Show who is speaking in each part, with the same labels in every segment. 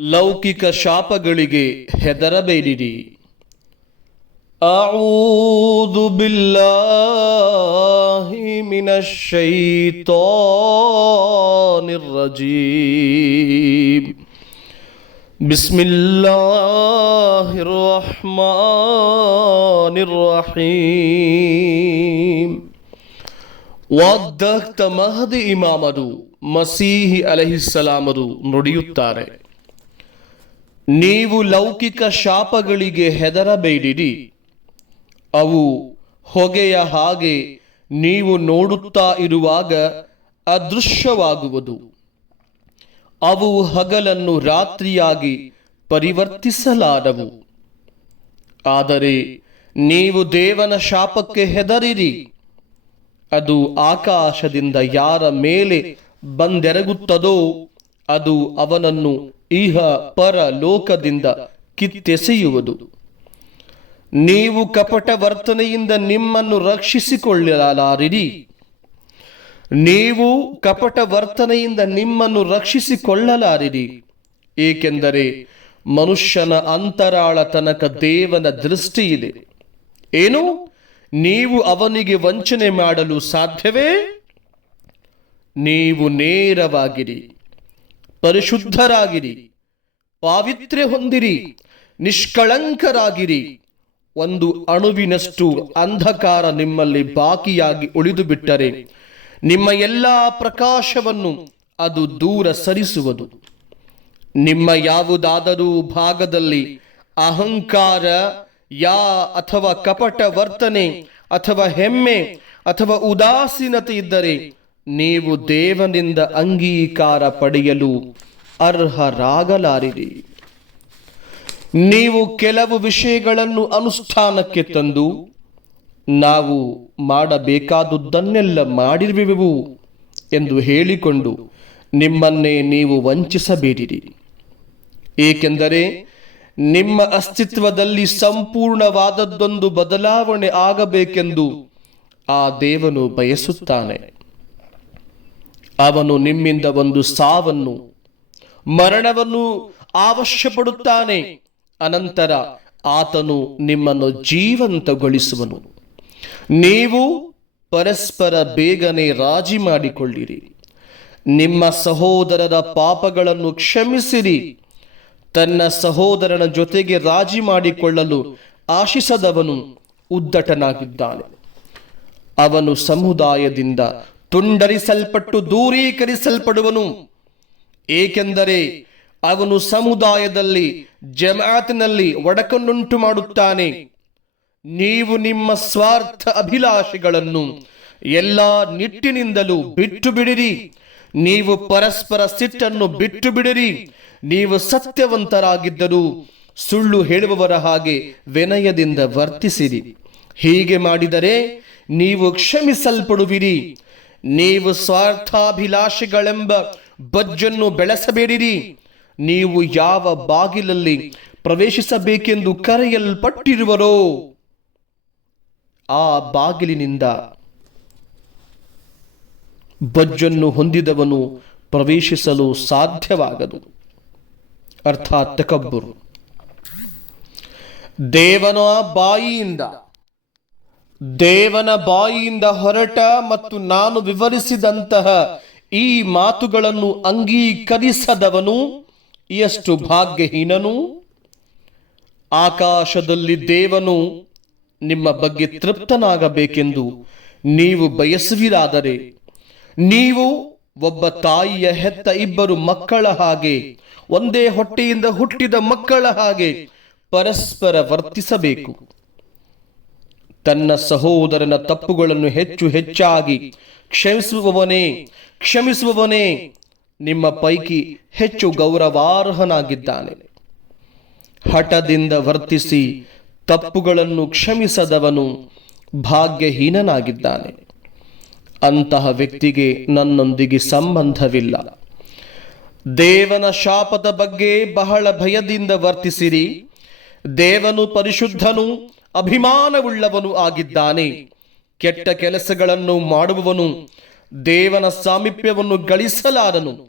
Speaker 1: ಲೌಕಿಕ ಶಾಪಗಳಿಗೆ ಹೆದರಬೇಡಿರಿ أعوذ بالله من الشيطان الرجيم بسم الله الرحمن الرحيم ವಾಗ್ದಕ್ತ ಮಹದಿ ಇಮಾಮರು ಮಸೀಹಿ ಅಲಹಿಸಲಾಮರು ನುಡಿಯುತ್ತಾರೆ ನೀವು ಲೌಕಿಕ ಶಾಪಗಳಿಗೆ ಹೆದರಬೇಡಿರಿ. ಅವು ಹೊಗೆಯ ಹಾಗೆ ನೀವು ನೋಡುತ್ತಾ ಇರುವಾಗ ಅದೃಶ್ಯವಾಗುವುದು. ಅವು ಹಗಲನ್ನು ರಾತ್ರಿಯಾಗಿ ಪರಿವರ್ತಿಸಲಾರವು ಆದರೆ ನೀವು ದೇವನ ಶಾಪಕ್ಕೆ ಹೆದರಿರಿ. ಅದು ಆಕಾಶದಿಂದ ಯಾರ ಮೇಲೆ ಬಂದೆರಗುತ್ತದೋ ಅದು ಅವನನ್ನು ಇಹ ಪರ ಲೋಕದಿಂದ ಕಿತ್ತೆಸೆಯುವುದು. ನೀವು ಕಪಟ ವರ್ತನೆಯಿಂದ ನಿಮ್ಮನ್ನು ರಕ್ಷಿಸಿಕೊಳ್ಳಲಾರಿರಿ. ನೀವು ಕಪಟ ವರ್ತನೆಯಿಂದ ನಿಮ್ಮನ್ನು ರಕ್ಷಿಸಿಕೊಳ್ಳಲಾರಿರಿ. ಏಕೆಂದರೆ ಮನುಷ್ಯನ ಅಂತರಾಳ ತನಕ ದೇವನ ದೃಷ್ಟಿ ಇದೆ ಏನು? ನೀವು ಅವನಿಗೆ ವಂಚನೆ ಮಾಡಲು ಸಾಧ್ಯವೇ? ನೀವು ನೇರವಾಗಿರಿ. ಪರಿಶುದ್ಧರಾಗಿರಿ. ಪಾವಿತ್ರ್ಯ ಹೊಂದಿರಿ. ನಿಷ್ಕಳಂಕರಾಗಿರಿ. ಒಂದು ಅಣುವಿನಷ್ಟು ಅಂಧಕಾರ ನಿಮ್ಮಲ್ಲಿ ಬಾಕಿಯಾಗಿ ಉಳಿದು ಬಿಟ್ಟರೆ ನಿಮ್ಮ ಎಲ್ಲಾ ಪ್ರಕಾಶವನ್ನು ಅದು ದೂರ ಸರಿಸುವುದು. ನಿಮ್ಮ ಯಾವುದಾದರೂ ಭಾಗದಲ್ಲಿ ಅಹಂಕಾರ, ಯಾ ಅಥವಾ ಕಪಟ ವರ್ತನೆ ಅಥವಾ ಹೆಮ್ಮೆ ಅಥವಾ ಉದಾಸೀನತೆ ಇದ್ದರೆ ನೀವು ದೇವನಿಂದ ಅಂಗೀಕಾರ ಪಡೆಯಲು ಅರ್ಹರಾಗಲಾರಿರಿ. ನೀವು ಕೆಲವು ವಿಷಯಗಳನ್ನು ಅನುಷ್ಠಾನಕ್ಕೆ ತಂದು, ನಾವು ಮಾಡಬೇಕಾದುದನ್ನೆಲ್ಲ ಮಾಡಿರುವೆವು ಎಂದು ಹೇಳಿಕೊಂಡು ನಿಮ್ಮನ್ನೇ ನೀವು ವಂಚಿಸಬೇಡಿರಿ. ಏಕೆಂದರೆ ನಿಮ್ಮ ಅಸ್ತಿತ್ವದಲ್ಲಿ ಸಂಪೂರ್ಣವಾದದ್ದೊಂದು ಬದಲಾವಣೆ ಆಗಬೇಕೆಂದು ಆ ದೇವನು ಬಯಸುತ್ತಾನೆ. ಅವನು ನಿಮ್ಮಿಂದ ಒಂದು ಸಾವನ್ನು, ಮರಣವನ್ನು ಅವಶ್ಯಪಡುತ್ತಾನೆ. ಅನಂತರ ಆತನು ನಿಮ್ಮನ್ನು ಜೀವಂತಗೊಳಿಸುವನು. ನೀವು ಪರಸ್ಪರ ಬೇಗನೆ ರಾಜಿ ಮಾಡಿಕೊಳ್ಳಿರಿ. ನಿಮ್ಮ ಸಹೋದರರ ಪಾಪಗಳನ್ನು ಕ್ಷಮಿಸಿರಿ. ತನ್ನ ಸಹೋದರನ ಜೊತೆಗೆ ರಾಜಿ ಮಾಡಿಕೊಳ್ಳಲು ಆಶಿಸದವನು ಉದ್ದಟನಾಗಿದ್ದಾನೆ. ಅವನು ಸಮುದಾಯದಿಂದ ತುಂಡರಿಸಲ್ಪಟ್ಟು ದೂರೀಕರಿಸಲ್ಪಡುವನು. ಏಕೆಂದರೆ ಅವನು ಸಮುದಾಯದಲ್ಲಿ, ಜಮಾತಿನಲ್ಲಿ ಒಡಕನ್ನುಂಟು ಮಾಡುತ್ತಾನೆ. ನೀವು ನಿಮ್ಮ ಸ್ವಾರ್ಥ ಅಭಿಲಾಷೆಗಳನ್ನು ಎಲ್ಲ ನಿಟ್ಟಿನಿಂದಲೂ ಬಿಟ್ಟು ಬಿಡಿರಿ ನೀವು ಪರಸ್ಪರ ಸಿಟ್ಟನ್ನು ಬಿಟ್ಟು ಬಿಡಿರಿ ನೀವು ಸತ್ಯವಂತರಾಗಿದ್ದರೂ ಸುಳ್ಳು ಹೇಳುವವರ ಹಾಗೆ ವಿನಯದಿಂದ ವರ್ತಿಸಿರಿ. ಹೀಗೆ ಮಾಡಿದರೆ ನೀವು ಕ್ಷಮಿಸಲ್ಪಡುವಿರಿ. ನೀವು ಸ್ವಾರ್ಥಾಭಿಲಾಷೆಗಳೆಂಬ ಬಜ್ಜನ್ನು ಬೆಳೆಸಬೇಡಿರಿ. ನೀವು ಯಾವ ಬಾಗಿಲಲ್ಲಿ ಪ್ರವೇಶಿಸಬೇಕೆಂದು ಕರೆಯಲ್ಪಟ್ಟಿರುವರೋ, ಆ ಬಾಗಿಲಿನಿಂದ ಬಜ್ಜನ್ನು ಹೊಂದಿದವನು ಪ್ರವೇಶಿಸಲು ಸಾಧ್ಯವಾಗದು. ಅರ್ಥಾತ್ ತಕಬ್ಬರು. ದೇವನ ಬಾಯಿಯಿಂದ ದೇವನ ಬಾಯಿಯಿಂದ ಹೊರಟ ಮತ್ತು ನಾನು ವಿವರಿಸಿದಂತಹ ಈ ಮಾತುಗಳನ್ನು ಅಂಗೀಕರಿಸದವನು ಎಷ್ಟು ಭಾಗ್ಯಹೀನನು? ಆಕಾಶದಲ್ಲಿ ದೇವನು ನಿಮ್ಮ ಬಗ್ಗೆ ತೃಪ್ತನಾಗಬೇಕೆಂದು ನೀವು ಬಯಸುವಿರಾದರೆ, ನೀವು ಒಬ್ಬ ತಾಯಿಯ ಹೆತ್ತ ಇಬ್ಬರು ಮಕ್ಕಳ ಹಾಗೆ, ಒಂದೇ ಹೊಟ್ಟೆಯಿಂದ ಹುಟ್ಟಿದ ಮಕ್ಕಳ ಹಾಗೆ ಪರಸ್ಪರ ವರ್ತಿಸಬೇಕು. ತನ್ನ ಸಹೋದರನ ತಪ್ಪುಗಳನ್ನು ಹೆಚ್ಚು ಹೆಚ್ಚಾಗಿ ಕ್ಷಮಿಸುವವನೇ ಕ್ಷಮಿಸುವವನೇ, ನಿಮ್ಮ ಪೈಕಿ ಹೆಚ್ಚು ಗೌರವಾರ್ಹನಾಗಿದ್ದಾನೆ. ಹಠದಿಂದ ವರ್ತಿಸಿ ತಪ್ಪುಗಳನ್ನು ಕ್ಷಮಿಸದವನು ಭಾಗ್ಯಹೀನನಾಗಿದ್ದಾನೆ. ಅಂತಹ ವ್ಯಕ್ತಿಗೆ ನನ್ನೊಂದಿಗೆ ಸಂಬಂಧವಿಲ್ಲ. ದೇವನ ಶಾಪದ ಬಗ್ಗೆ ಬಹಳ ಭಯದಿಂದ ವರ್ತಿಸಿರಿ. ದೇವನು ಪರಿಶುದ್ಧನು ಅಭಿಮಾನವುಳ್ಳವನು ಆಗಿದ್ದಾನೆ. ಕೆಟ್ಟ ಕೆಲಸಗಳನ್ನು ಮಾಡುವವನು, ದೇವನ ಸಾಮೀಪ್ಯವನ್ನು ಗಳಿಸಲಾರನು.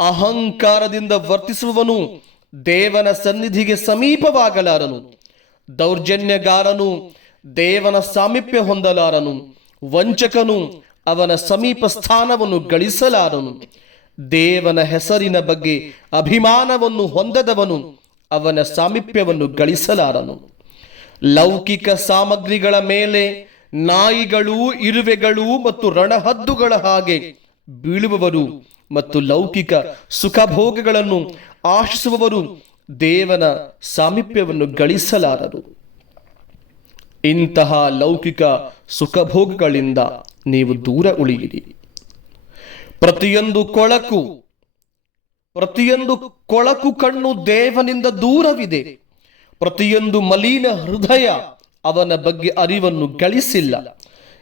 Speaker 1: ಅಹಂಕಾರದಿಂದ ವರ್ತಿಸುವವನು, ದೇವನ ಸನ್ನಿಧಿಗೆ ಸಮೀಪವಾಗಲಾರನು. ದೌರ್ಜನ್ಯಗಾರನು, ದೇವನ ಸಾಮೀಪ್ಯ ಹೊಂದಲಾರನು. ವಂಚಕನು, ಅವನ ಸಮೀಪ ಸ್ಥಾನವನ್ನು ಗಳಿಸಲಾರನು. ದೇವನ ಹೆಸರಿನ ಬಗ್ಗೆ ಅಭಿಮಾನವನ್ನು ಹೊಂದದವನು, ಅವನ ಸಾಮೀಪ್ಯವನ್ನು ಗಳಿಸಲಾರನು. ಲೌಕಿಕ ಸಾಮಗ್ರಿಗಳ ಮೇಲೆ ನಾಯಿಗಳು, ಇರುವೆಗಳು ಮತ್ತು ರಣಹದ್ದುಗಳ ಹಾಗೆ ಬೀಳುವವರು ಮತ್ತು ಲೌಕಿಕ ಸುಖಭೋಗಗಳನ್ನು ಆಶಿಸುವವರು ದೇವನ ಸಾಮೀಪ್ಯವನ್ನು ಗಳಿಸಲಾರರು. ಇಂತಹ ಲೌಕಿಕ ಸುಖಭೋಗಗಳಿಂದ ನೀವು ದೂರ ಉಳಿಯಿರಿ. ಪ್ರತಿಯೊಂದು ಕೊಳಕು ಪ್ರತಿಯೊಂದು ಕೊಳಕು ಕಣ್ಣು ದೇವನಿಂದ ದೂರವಿದೆ. ಪ್ರತಿಯೊಂದು ಮಲಿನ ಹೃದಯ ಅವನ ಬಗ್ಗೆ ಅರಿವನ್ನು ಗಳಿಸಿಲ್ಲ.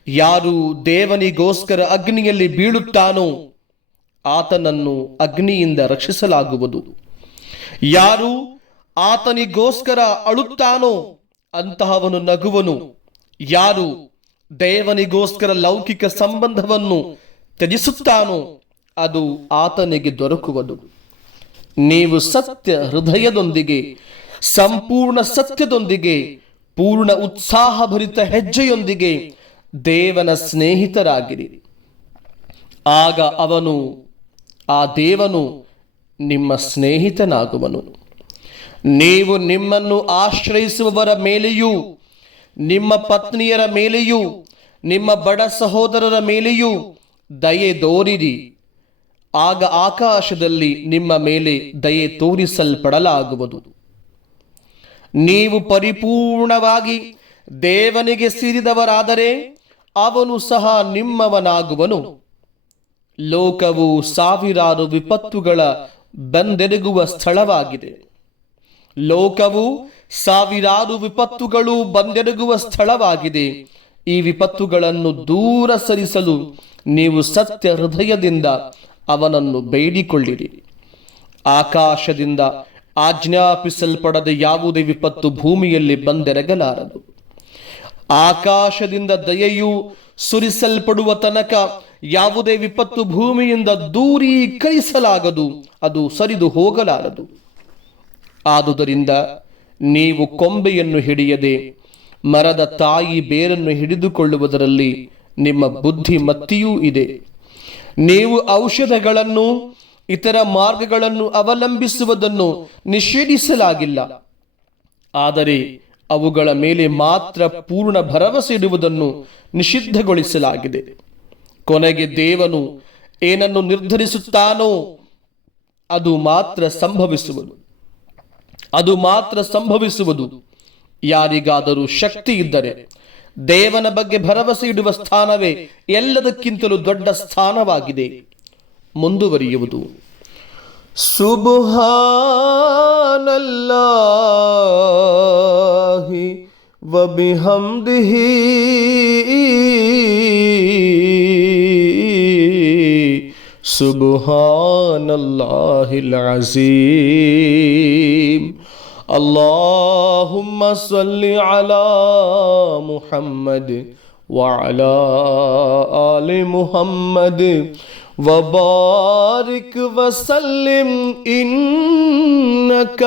Speaker 1: ಯಾರು ದೇವನಿಗೋಸ್ಕರ ಅಗ್ನಿಯಲ್ಲಿ ಬೀಳುತ್ತಾನೋ ಆತನನ್ನು ಅಗ್ನಿಯಿಂದ ರಕ್ಷಿಸಲಾಗುವುದು. ಯಾರು ಆತನಿಗೋಸ್ಕರ ಅಳುತ್ತಾನೋ ಅಂತಹವನು ನಗುವನು. ಯಾರು ದೇವನಿಗೋಸ್ಕರ ಲೌಕಿಕ ಸಂಬಂಧವನ್ನು ತ್ಯಜಿಸುತ್ತಾನೋ ಅದು ಆತನಿಗೆ ದೊರಕುವುದು. ನೀವು ಸತ್ಯ ಹೃದಯದೊಂದಿಗೆ ಸಂಪೂರ್ಣ ಸತ್ಯದೊಂದಿಗೆ, ಪೂರ್ಣ ಉತ್ಸಾಹಭರಿತ ಹೆಜ್ಜೆಯೊಂದಿಗೆ ದೇವನ ಸ್ನೇಹಿತರಾಗಿರಿ. ಆಗ ಅವನು, ಆ ದೇವನು ನಿಮ್ಮ ಸ್ನೇಹಿತನಾಗುವನು. ನೀವು ನಿಮ್ಮನ್ನು ಆಶ್ರಯಿಸುವವರ ಮೇಲೆಯೂ, ನಿಮ್ಮ ಪತ್ನಿಯರ ಮೇಲೆಯೂ, ನಿಮ್ಮ ಬಡ ಸಹೋದರರ ಮೇಲೆಯೂ ದಯೆ ದೋರಿರಿ. ಆಗ ಆಕಾಶದಲ್ಲಿ ನಿಮ್ಮ ಮೇಲೆ ದಯೆ ತೋರಿಸಲ್ಪಡಲಾಗುವುದು. ನೀವು ಪರಿಪೂರ್ಣವಾಗಿ ದೇವನಿಗೆ ಸೇರಿದವರಾದರೆ ಅವನು ಸಹ ನಿಮ್ಮವನಾಗುವನು. ಲೋಕವು ಸಾವಿರಾರು ವಿಪತ್ತುಗಳ ಬಂದೆರಗುವ ಸ್ಥಳವಾಗಿದೆ. ಲೋಕವು ಸಾವಿರಾರು ವಿಪತ್ತುಗಳು ಬಂದೆರಗುವ ಸ್ಥಳವಾಗಿದೆ. ಈ ವಿಪತ್ತುಗಳನ್ನು ದೂರ ಸರಿಸಲು ನೀವು ಸತ್ಯ ಹೃದಯದಿಂದ ಅವನನ್ನು ಬೇಡಿಕೊಳ್ಳಿರಿ. ಆಕಾಶದಿಂದ ಆಜ್ಞಾಪಿಸಲ್ಪಡದ ಯಾವುದೇ ವಿಪತ್ತು ಭೂಮಿಯಲ್ಲಿ ಬಂದೆರಗಲಾರದು. ಆಕಾಶದಿಂದ ದಯೆಯು ಸುರಿಸಲ್ಪಡುವ ತನಕ ಯಾವುದೇ ವಿಪತ್ತು ಭೂಮಿಯಿಂದ ದೂರೀಕರಿಸಲಾಗದು, ಅದು ಸರಿದು ಹೋಗಲಾರದು. ಆದುದರಿಂದ ನೀವು ಕೊಂಬೆಯನ್ನು ಹಿಡಿಯದೆ ಮರದ ತಾಯಿ ಬೇರನ್ನು ಹಿಡಿದುಕೊಳ್ಳುವುದರಲ್ಲಿ ನಿಮ್ಮ ಬುದ್ಧಿಮತ್ತಿಯೂ ಇದೆ. ನೀವು ಔಷಧಗಳನ್ನು ಇತರ ಮಾರ್ಗಗಳನ್ನು ಅವಲಂಬಿಸುವುದನ್ನು ನಿಷೇಧಿಸಲಾಗಿಲ್ಲ. ಆದರೆ ಅವುಗಳ ಮೇಲೆ ಮಾತ್ರ ಪೂರ್ಣ ಭರವಸೆ ಇಡುವುದನ್ನು ನಿಷಿದ್ಧಗೊಳಿಸಲಾಗಿದೆ. ಕೊನೆಗೆ ದೇವನು ಏನನ್ನು ನಿರ್ಧರಿಸುತ್ತಾನೋ ಅದು ಮಾತ್ರ ಸಂಭವಿಸುವುದು. ಅದು ಮಾತ್ರ ಸಂಭವಿಸುವುದು. ಯಾರಿಗಾದರೂ ಶಕ್ತಿ ಇದ್ದರೆ ದೇವನ ಬಗ್ಗೆ ಭರವಸೆ ಇಡುವ ಸ್ಥಾನವೇ ಎಲ್ಲದಕ್ಕಿಂತಲೂ ದೊಡ್ಡ ಸ್ಥಾನವಾಗಿದೆ. ಮುಂದುವರಿಯುವುದು ಸುಬಹಾನಲ್ಲಾಹಿ ವಬಿಹಮ್ದಿಹಿ ಸುಬಹಾನಲ್ಲಾಹಿಲ್ ಅಜೀಮ್ اللهم صل على محمد وعلى آل محمد وبارك وسلم إنك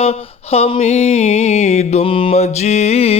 Speaker 1: حميد مجيد